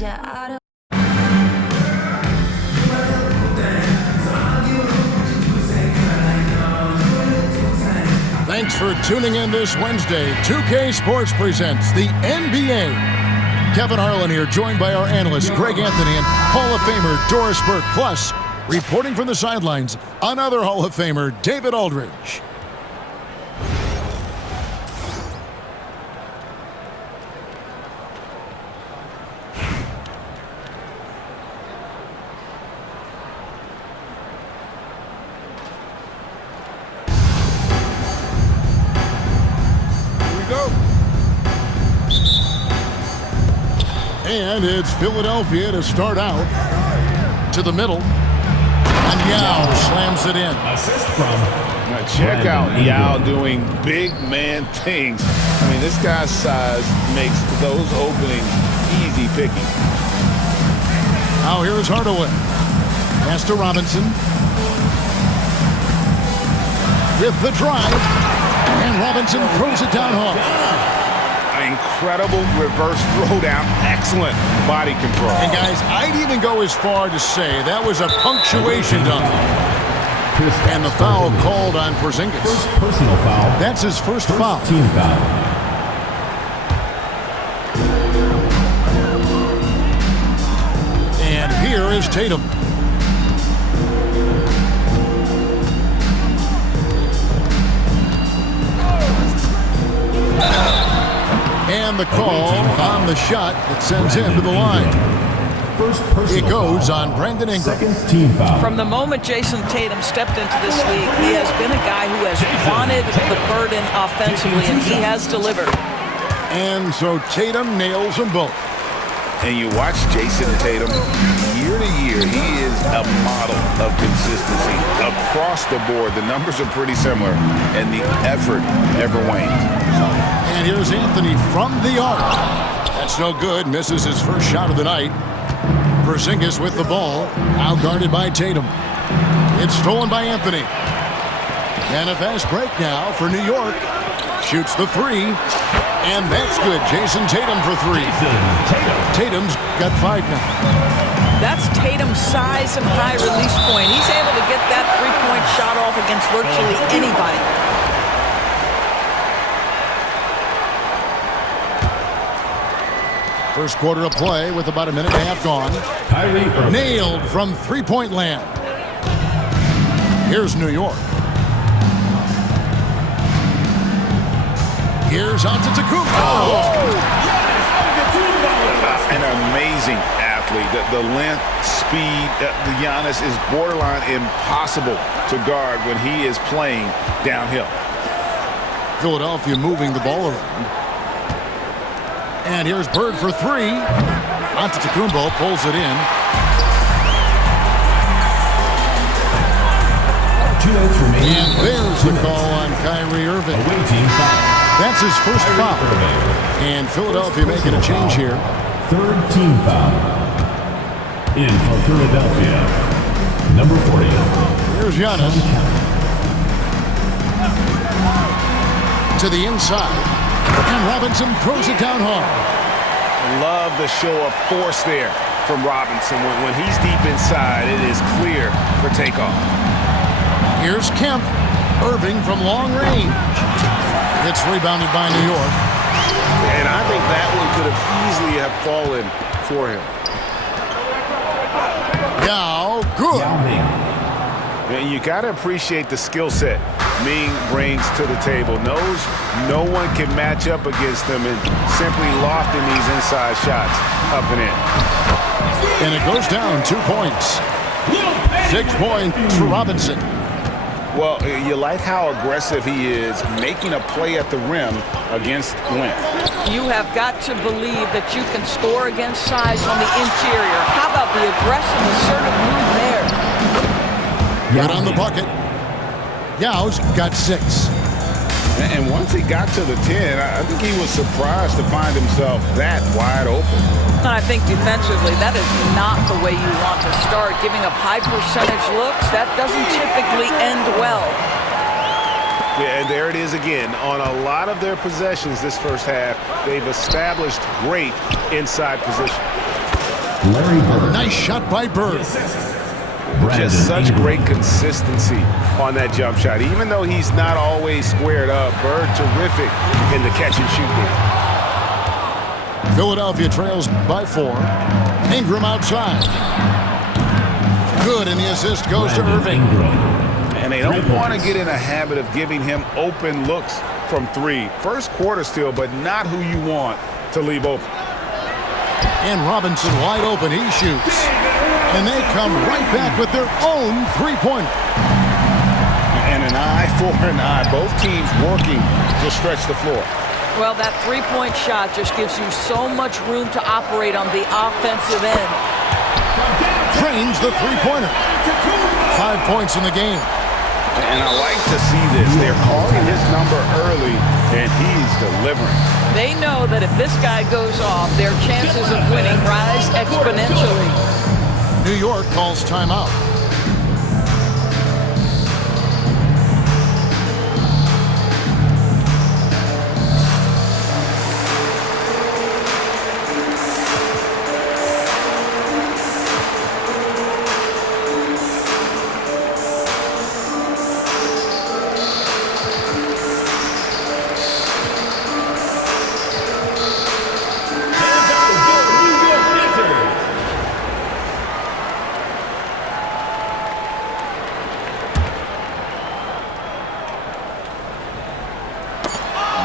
Thanks for tuning in this Wednesday. 2K Sports presents the NBA. Kevin Harlan here, joined by our analyst Greg Anthony and Hall of Famer Doris Burke. Plus, reporting from the sidelines, another Hall of Famer, David Aldridge. And it's Philadelphia to start out. To the middle. And Yao slams it in. Assist from. Now check out Yao doing big man things. I mean, this guy's size makes those openings easy picking. Now here's Hardaway. Pass to Robinson. With the drive. And Robinson throws it down hard. Incredible reverse throwdown. Excellent body control. And guys, I'd even go as far to say that was a punctuation dunk. And the foul called on Porzingis. First personal foul. That's his first foul. Team foul. And here is Tatum. And the call on the shot that sends him to the line. It goes on Brandon Ingram. Second team foul. From the moment Jason Tatum stepped into this league, he has been a guy who has wanted the burden offensively, and he has delivered. And so Tatum nails them both. And you watch Jason Tatum, year to year, he is a model of consistency. Across the board, the numbers are pretty similar, and the effort never wanes. And here's Anthony from the arc. That's no good. Misses his first shot of the night. Porzingis with the ball. Now guarded by Tatum. It's stolen by Anthony. And a fast break now for New York. Shoots the three. And that's good. Jason Tatum for three. Tatum's got 5 now. That's Tatum's size and high release point. He's able to get that three-point shot off against virtually anybody. First quarter of play with about a minute and a half gone. Nailed from three-point land. Here's New York. Here's Antetokounmpo. Oh! An amazing athlete. The length, speed, the Giannis is borderline impossible to guard when he is playing downhill. Philadelphia moving the ball around. And here's Bird for three. Antetokounmpo pulls it in. 2 minutes remaining. And there's the call on Kyrie Irving. Away team foul. That's his first foul. And Philadelphia making a change here. Third team foul. In for Philadelphia. Number 40. Here's Giannis. To the inside. And Robinson throws it down hard. Love the show of force there from Robinson. When he's deep inside, it is clear for takeoff. Here's Kemp. Irving from long range. It's rebounded by New York. And I think that one could have easily have fallen for him. Now, good. And you got to appreciate the skill set Ming brings to the table. Knows no one can match up against him and simply lofting these inside shots up and in. And it goes down 2 points. 6 points for Robinson. Well, you like how aggressive he is making a play at the rim against length. You have got to believe that you can score against size on the interior. How about the aggressive, assertive move there? Right on the bucket. Yao's got 6. And once he got to the 10, I think he was surprised to find himself that wide open. And I think defensively, that is not the way you want to start. Giving up high percentage looks, that doesn't typically end well. Yeah, and there it is again. On a lot of their possessions this first half, they've established great inside position. Larry Bird. Nice shot by Bird. Brandon Just such Ingram. great consistency on that jump shot. Even though he's not always squared up, Bird terrific in the catch and shoot game. Philadelphia trails by 4. Ingram outside. Good, and the assist goes to Brandon Irving. Ingram. And they don't Three want to points. get in a habit of giving him open looks from 3. First quarter still, but not who you want to leave open. And Robinson wide open. He shoots. And they come right back with their own three-pointer. And an eye for an eye. Both teams working to stretch the floor. Well, that three-point shot just gives you so much room to operate on the offensive end. Drains the three-pointer. 5 points in the game. And I like to see this. They're calling his number early, and he's delivering. They know that if this guy goes off, their chances of winning rise exponentially. New York calls timeout.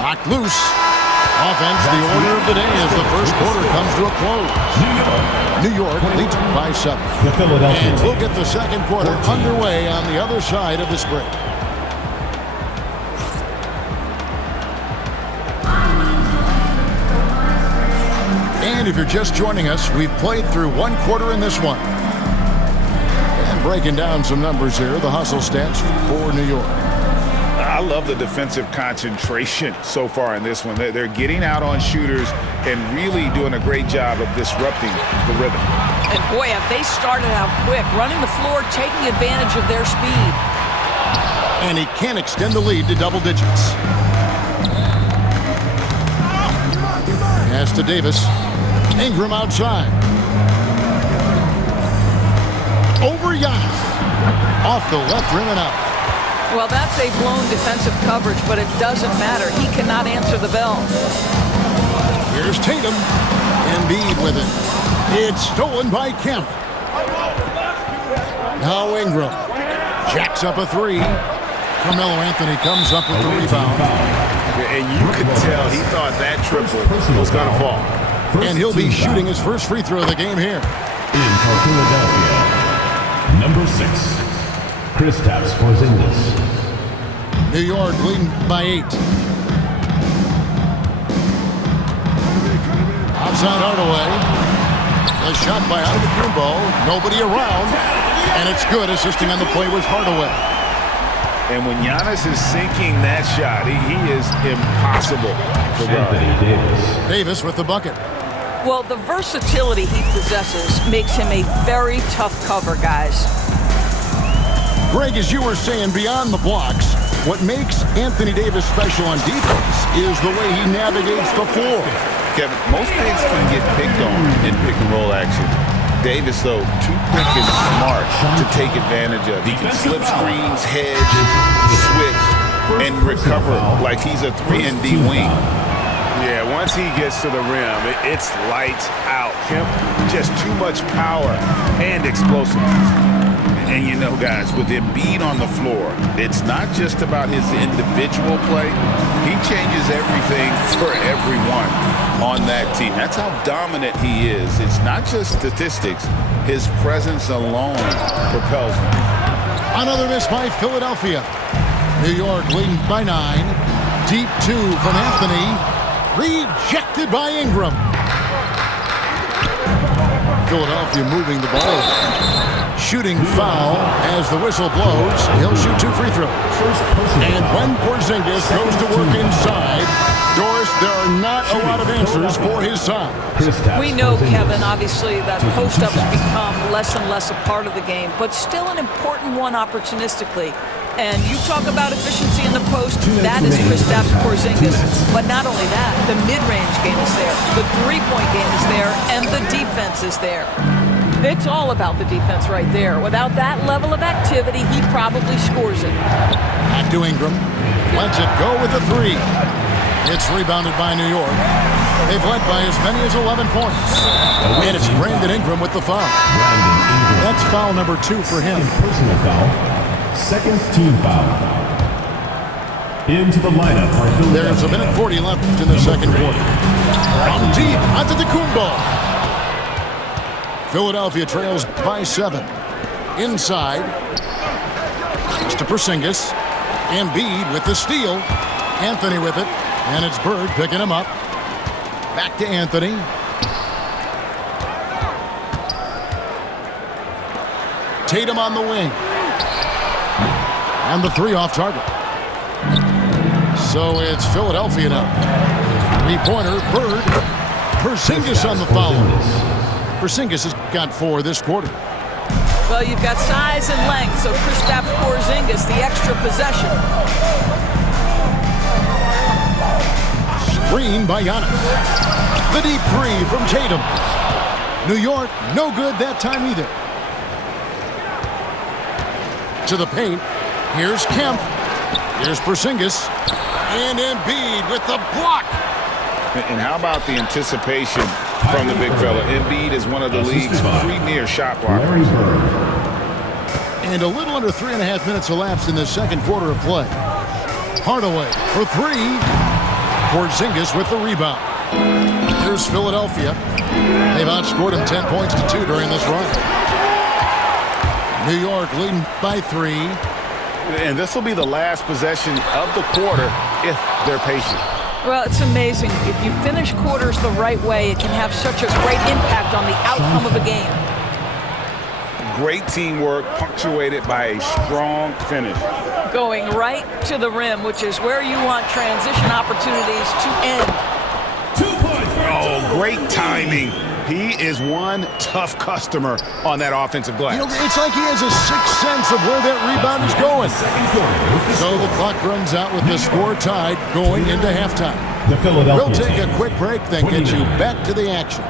Knocked loose. Offense, the order of the day as the first quarter comes to a close. New York leads by 7. The Philadelphia And team. we'll get the second quarter underway on the other side of this break. And if you're just joining us, we've played through one quarter in this one. And breaking down some numbers here, the hustle stats for New York. I love the defensive concentration so far in this one. They're getting out on shooters and really doing a great job of disrupting the rhythm. And boy, have they started out quick, running the floor, taking advantage of their speed. And he can extend the lead to double digits. Pass to Davis. Ingram outside. Over Giannis. Off the left rim and out. Well, that's a blown defensive coverage, but it doesn't matter. He cannot answer the bell. Here's Tatum. Embiid with it. It's stolen by Kemp. Now Ingram. Jacks up a 3. Carmelo Anthony comes up with the rebound. And you could tell he thought that triple was going to fall. And he'll be shooting his first free throw of the game here. In for Philadelphia, number 6, Kristaps Porzingis. New York leading by 8. Outside Hardaway. A shot by Antetokounmpo. Nobody around. And it's good. Assisting on the play was Hardaway. And when Giannis is sinking that shot, he is impossible to guard. Anthony Davis. Davis with the bucket. Well, the versatility he possesses makes him a very tough cover, guys. Greg, as you were saying, beyond the blocks, what makes Anthony Davis special on defense is the way he navigates the floor. Kevin, most bigs can get picked on in pick and roll action. Davis, though, too quick and smart to take advantage of. He can slip screens, hedge, switch, and recover like he's a 3-and-D wing. Yeah, once he gets to the rim, it's lights out. Kemp, just too much power and explosiveness. And you know, guys, with Embiid on the floor, it's not just about his individual play. He changes everything for everyone on that team. That's how dominant he is. It's not just statistics. His presence alone propels them. Another miss by Philadelphia. New York leading by 9. Deep 2 from Anthony. Rejected by Ingram. Philadelphia moving the ball. Shooting foul as the whistle blows. He'll shoot 2 free throws. And when Porzingis goes to work inside, Doris, there are not a lot of answers for his side. We know, Kevin, obviously, that post-ups become less and less a part of the game, but still an important one opportunistically. And you talk about efficiency in the post, that is Kristaps Porzingis. But not only that, the mid-range game is there, the three-point game is there, and the defense is there. It's all about the defense right there. Without that level of activity, he probably scores it. Back to Ingram. Lets it go with the three. It's rebounded by New York. They've led by as many as 11 points. And it's Brandon Ingram with the foul. That's foul number 2 for him. Personal foul. Second team foul. Into the lineup for Philadelphia. There's a minute 40 left in the second quarter. From deep, Antetokounmpo. Philadelphia trails by 7. Inside. It's to Porzingis. Embiid with the steal. Anthony with it. And it's Bird picking him up. Back to Anthony. Tatum on the wing. And the three off target. So it's Philadelphia now. Three-pointer, Bird. Porzingis on the foul. Porzingis has got 4 this quarter. Well, you've got size and length, so Kristaps Porzingis, the extra possession. Screen by Giannis. The deep three from Tatum. New York, no good that time either. To the paint. Here's Kemp. Here's Porzingis. And Embiid with the block. And how about the anticipation from the big fella? Embiid is one of the league's premier shot blockers. And a little under 3.5 minutes elapsed in the second quarter of play. Hardaway for 3. Porzingis with the rebound. Here's Philadelphia. They've outscored him 10 points to 2 during this run. New York leading by 3. And this will be the last possession of the quarter if they're patient. Well, it's amazing. If you finish quarters the right way, it can have such a great impact on the outcome of a game. Great teamwork punctuated by a strong finish. Going right to the rim, which is where you want transition opportunities to end. 2 points. Oh, great timing. He is one tough customer on that offensive glass. You know, it's like he has a sixth sense of where that rebound is going. So the clock runs out with the score tied going into halftime. The Philadelphia We'll take a team. quick break, then get you back to the action.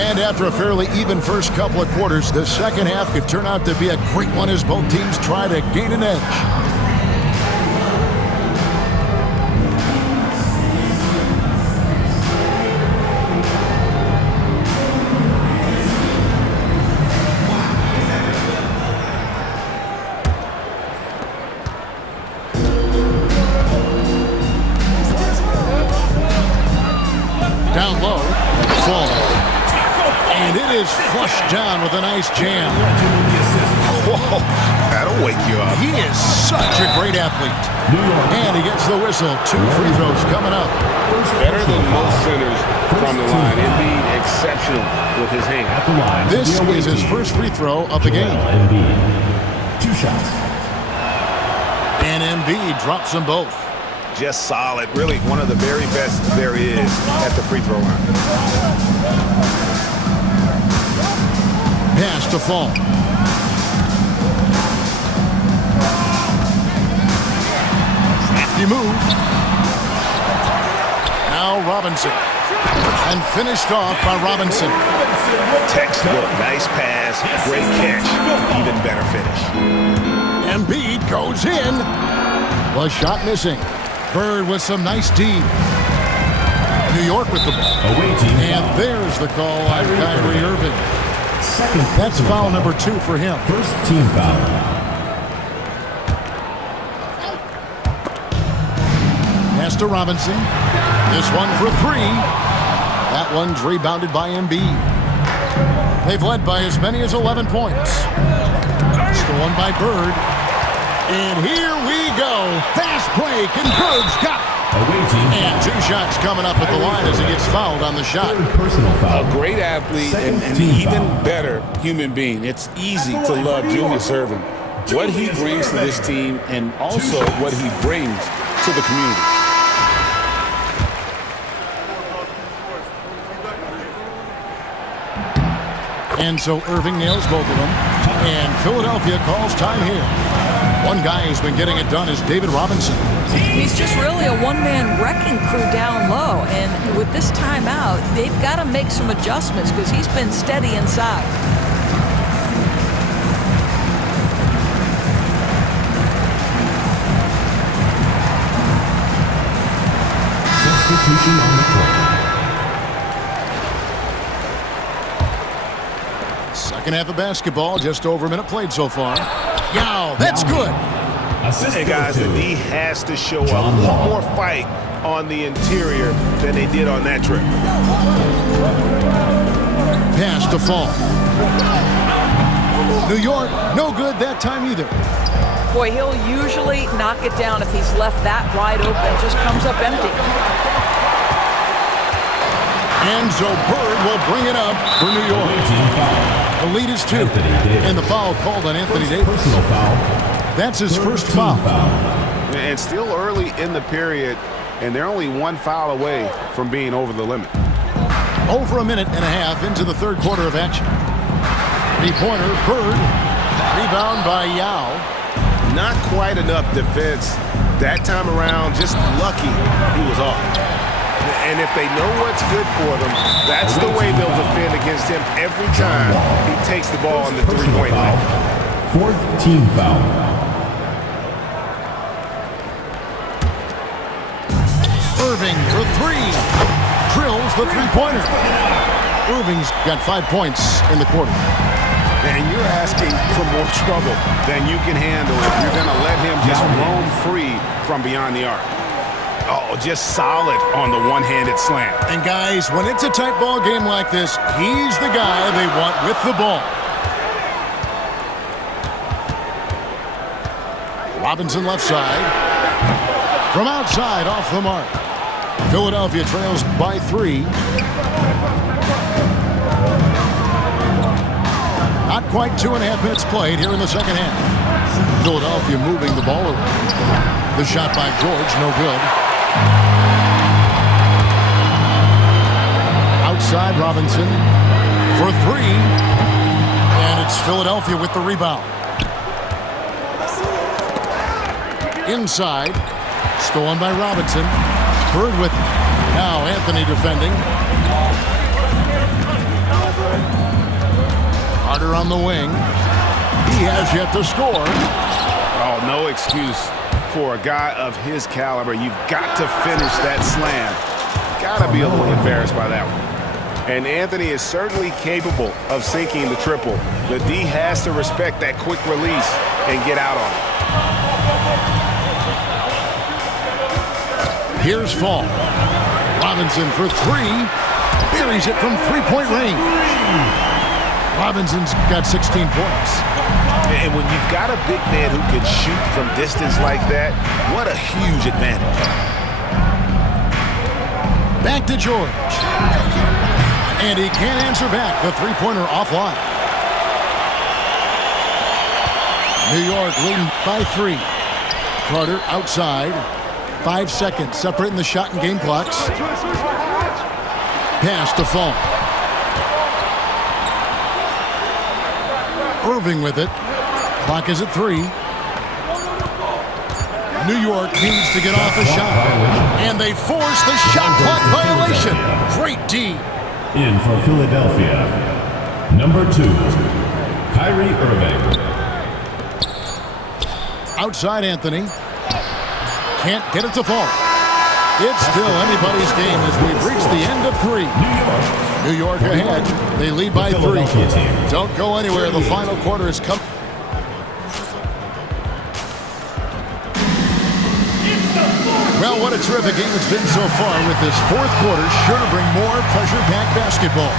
And after a fairly even first couple of quarters, the second half could turn out to be a great one as both teams try to gain an edge. Down low, Fall. And it is flushed down with a nice jam. Whoa, that'll wake you up. He is such a great athlete. And he gets the whistle. 2 free throws coming up. Better than most centers from the line. Embiid exceptional with his hand. At the line. This is his first free throw of the game. Embiid. 2 shots. And Embiid drops them both. Just solid. Really one of the very best there is at the free throw line. Pass to Fall. Crafty move. Now Robinson. And finished off by Robinson. Textbook. Nice pass. Great catch. Even better finish. Embiid goes in. The shot missing. Bird with some nice D. New York with the ball. Away team. And there's the call on Kyrie Irving. Second. That's foul number 2 for him. First team foul. Pass to Robinson. This one for 3. That one's rebounded by Embiid. They've led by as many as 11 points. Stolen by Bird. And here we go. Fast break, and Bird's got it. Away team. And 2 shots coming up at the line as he gets fouled on the shot. Personal foul. A great athlete and an even better human being. It's easy to love Julius Erving. what he brings to this team and also what he brings to the community. And so Irving nails both of them. And Philadelphia calls time here. One guy who's been getting it done is David Robinson. He's just really a one-man wrecking crew down low. And with this timeout, they've got to make some adjustments because he's been steady inside. Substitution on the court. Second half of basketball, just over a minute played so far. Yow, that's good. Hey guys, the D has to show a lot more fight on the interior than they did on that trip. Pass to Fall. New York, no good that time either. Boy, he'll usually knock it down if he's left that wide open. Just comes up empty. And so Bird will bring it up for New York. The lead is 2. And the foul called on Anthony Davis. Personal foul. That's his first foul. And still early in the period, and they're only one foul away from being over the limit. Over a minute and a half into the third quarter of action. Three-pointer, Bird. Rebound by Yao. Not quite enough defense that time around. Just lucky he was off. And if they know what's good for them, that's the way they'll defend against him every time he takes the ball on the three-point line. Fourth team foul. Irving for 3. Drills the three-pointer. Irving's got 5 points in the quarter. And you're asking for more trouble than you can handle if you're going to let him just roam free from beyond the arc. Oh, just solid on the one-handed slam. And guys, when it's a tight ball game like this, he's the guy they want with the ball. Robinson left side. From outside, off the mark. Philadelphia trails by 3. Not quite 2.5 minutes played here in the second half. Philadelphia moving the ball around. The shot by George, no good. Outside Robinson for 3. And it's Philadelphia with the rebound. Inside. Stolen by Robinson. Bird with it. Now Anthony defending. Carter on the wing. He has yet to score. Oh, no excuse for a guy of his caliber. You've got to finish that slam. Got to be a little embarrassed by that one. And Anthony is certainly capable of sinking the triple. The D has to respect that quick release and get out on it. Here's Fall. Robinson for 3. Buries it from three-point range. Robinson's got 16 points. And when you've got a big man who can shoot from distance like that, what a huge advantage. Back to George. And he can't answer back. The three-pointer offline. New York leading by 3. Carter outside. 5 seconds separating the shot and game clocks. Pass to Fall. Irving with it. Clock is at 3. New York needs to get off a shot. And they force the shot clock violation. Great D. In for Philadelphia, number 2, Kyrie Irving. Outside Anthony. Can't get it to Fall. It's still anybody's game as we've reached the end of 3. New York ahead. They lead by 3. Don't go anywhere. The final quarter is coming. Well, what a terrific game it's been so far, with this fourth quarter sure to bring more pressure-packed basketball.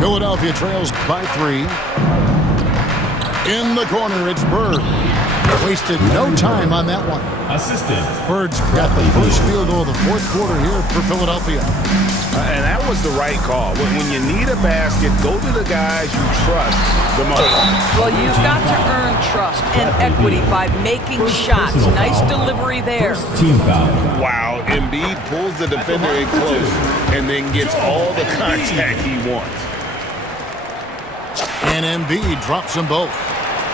Philadelphia trails by 3. In the corner, it's Bird. Wasted no time on that one. Assistant. Birds got the first field goal of the fourth quarter here for Philadelphia. And that was the right call. When you need a basket, go to the guys you trust the most. Well, you've got to earn trust and equity by making shots. Nice delivery there. Team foul. Wow, Embiid pulls the defender in close and then gets all the contact he wants. And Embiid drops them both.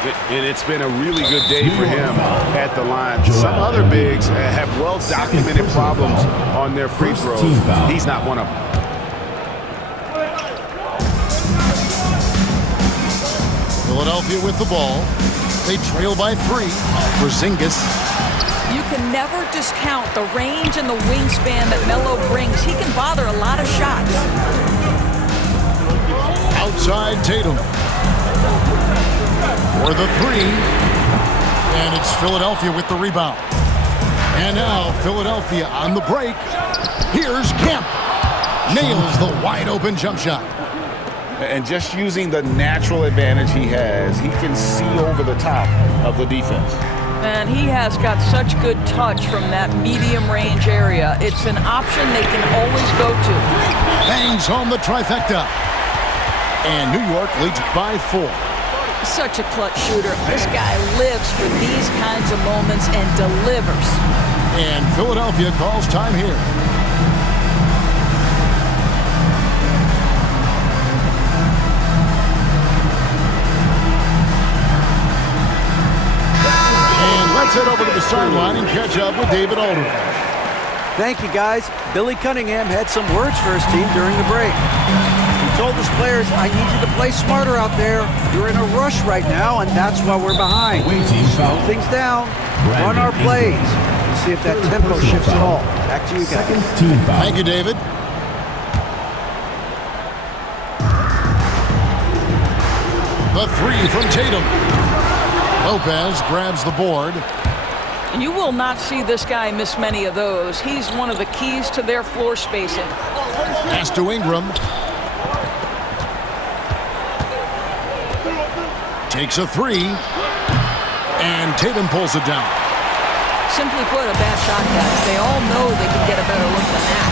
And it's been a really good day for him at the line. Some other bigs have well-documented problems on their free throws. He's not one of them. Philadelphia with the ball. They trail by 3. Porzingis. You can never discount the range and the wingspan that Melo brings. He can bother a lot of shots. Outside Tatum. For the 3. And it's Philadelphia with the rebound. And now Philadelphia on the break. Here's Kemp. Nails the wide open jump shot. And just using the natural advantage he has, he can see over the top of the defense. And he has got such good touch from that medium range area. It's an option they can always go to. Bangs home the trifecta. And New York leads by 4. Such a clutch shooter. This guy lives for these kinds of moments and delivers. And Philadelphia calls time here. And let's head over to the sideline and catch up with David Aldridge. Thank you, guys. Billy Cunningham had some words for his team during the break. He told his players, I need you to play smarter out there. You're in a rush right now, and that's why we're behind. Slow things down, run our plays, and see if that tempo shifts at all. Back to you guys. Team foul. Thank you, David. The 3 from Tatum. Lopez grabs the board. You will not see this guy miss many of those. He's one of the keys to their floor spacing. Pass to Ingram. Takes a 3. And Tatum pulls it down. Simply put, a bad shot, guys. They all know they can get a better look than that.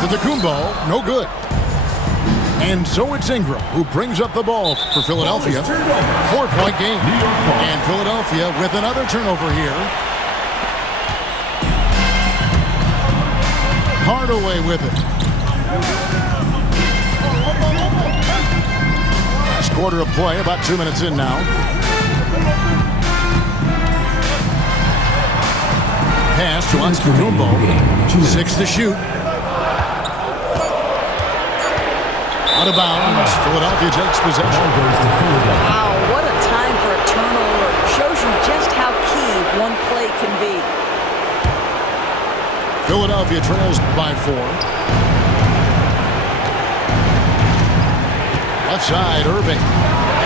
Antetokounmpo, no good. And so it's Ingram who brings up the ball for Philadelphia. 4-point game. And Philadelphia with another turnover here. Hardaway with it. Last quarter of play, about 2 minutes in now. Pass to Antetokounmpo. 6 to shoot. Out of bounds. Philadelphia takes possession. Wow, what a time for a turnover. Shows you just how key one play can be. Philadelphia trails by 4. Left side, Irving.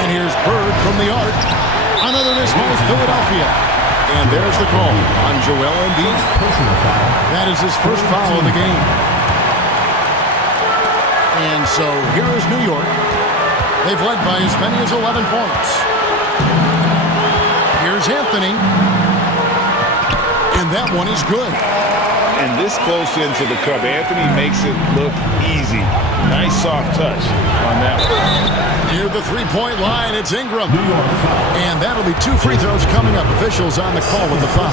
And here's Bird from the arc. Another miss by Philadelphia. And there's the call on Joel Embiid. That is his first foul of the game. And so here is New York. They've led by as many as 11 points. Here's Anthony. And that one is good. And this close into the cup, Anthony makes it look easy. Nice soft touch on that one. Near the three-point line, it's Ingram. And that'll be 2 free throws coming up. Officials on the call with the foul.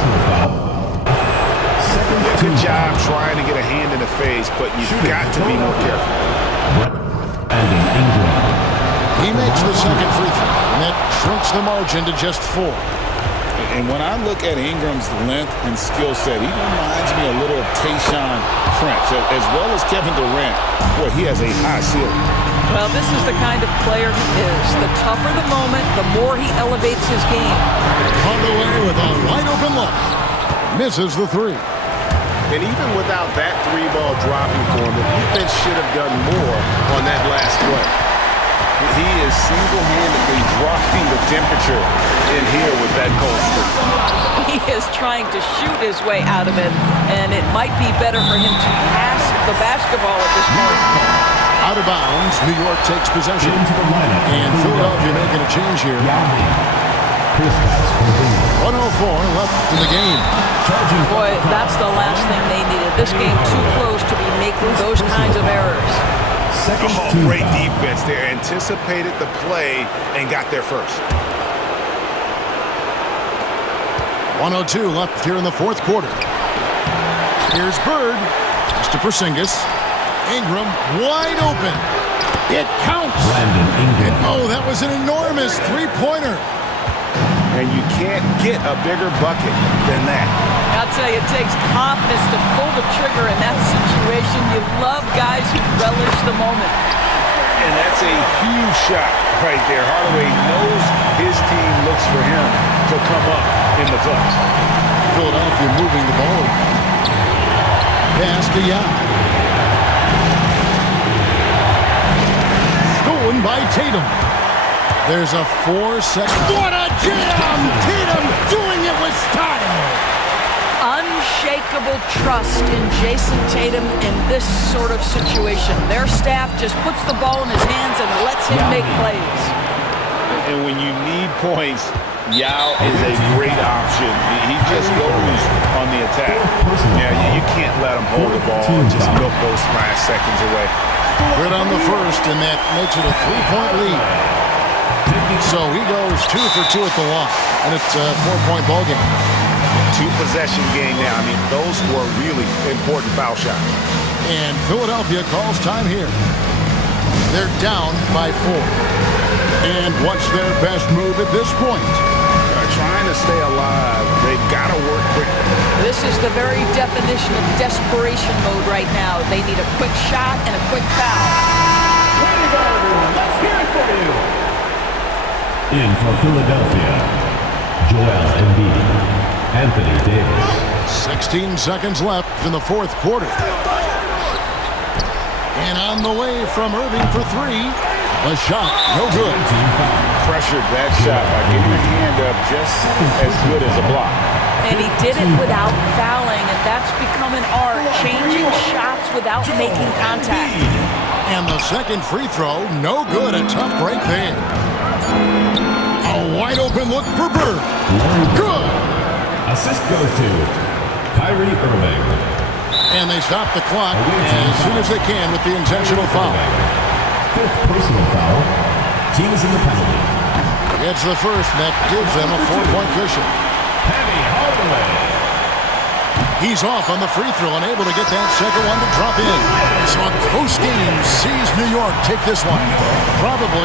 Good job trying to get a hand in the face, but you've got to be more careful. He makes the second free throw, and that shrinks the margin to just 4. And when I look at Ingram's length and skill set, he reminds me a little of Tayshaun Prince, as well as Kevin Durant. Boy, he has a high ceiling. Well, this is the kind of player he is. The tougher the moment, the more he elevates his game. Hardaway with a wide-open look. Misses the 3. And even without that 3-ball dropping for him, the defense should have done more on that last play. He is single-handedly dropping the temperature in here with that cold streak. He is trying to shoot his way out of it, and it might be better for him to pass the basketball at this point. Out of bounds, New York takes possession. And Philadelphia making a change here. Kristaps Porzingis. 104 left in the game. Charging Boy, that's the last thing they needed. This game too close to be making those kinds of errors. Second Oh, team great foul. defense there. Anticipated the play and got there first. 102 left here in the fourth quarter. Here's Bird. Pass to Porzingis. Ingram wide open. It counts. Brandon Ingram. Oh, that was an enormous three-pointer. And you can't get a bigger bucket than that. I'll tell you, it takes confidence to pull the trigger in that situation. You love guys who relish the moment. And that's a huge shot right there. Hardaway knows his team looks for him to come up in the clutch. Philadelphia moving the ball. Pass to Young. Stolen by Tatum. There's a 4-second. What a jam! Tatum doing it with style. Unshakable trust in Jason Tatum in this sort of situation. Their staff just puts the ball in his hands and lets him make plays. And when you need points, Yao is a great option. He just goes on the attack. Yeah, you can't let him hold the ball and just milk those last seconds away. Good on the first, and that makes it a 3-point lead. So he goes 2 for 2 at the line, and it's a 4-point ball game. 2-possession game now. I mean, those were really important foul shots. And Philadelphia calls time here. They're down by 4. And what's their best move at this point? Trying to stay alive, they've got to work quickly. This is the very definition of desperation mode right now. They need a quick shot and a quick foul. Let's hear it for you. In for Philadelphia, Joel Embiid, Anthony Davis. 16 seconds left in the fourth quarter. And on the way from Irving for 3. A shot, no good. Pressured that shot by getting a hand up just as good as a block. And he did it without fouling, and that's become an art, changing shots without making contact. And the second free throw, no good. A tough break there. A wide open look for Bird. Good. Assist goes to Kyrie Irving. And they stop the clock as soon as they can with the intentional foul. Fifth personal foul. Team is in the penalty. It's the first, and that gives them a 4-point cushion. Penny Hardaway. He's off on the free throw and able to get that second one to drop in. So a close game sees New York take this one. Probably.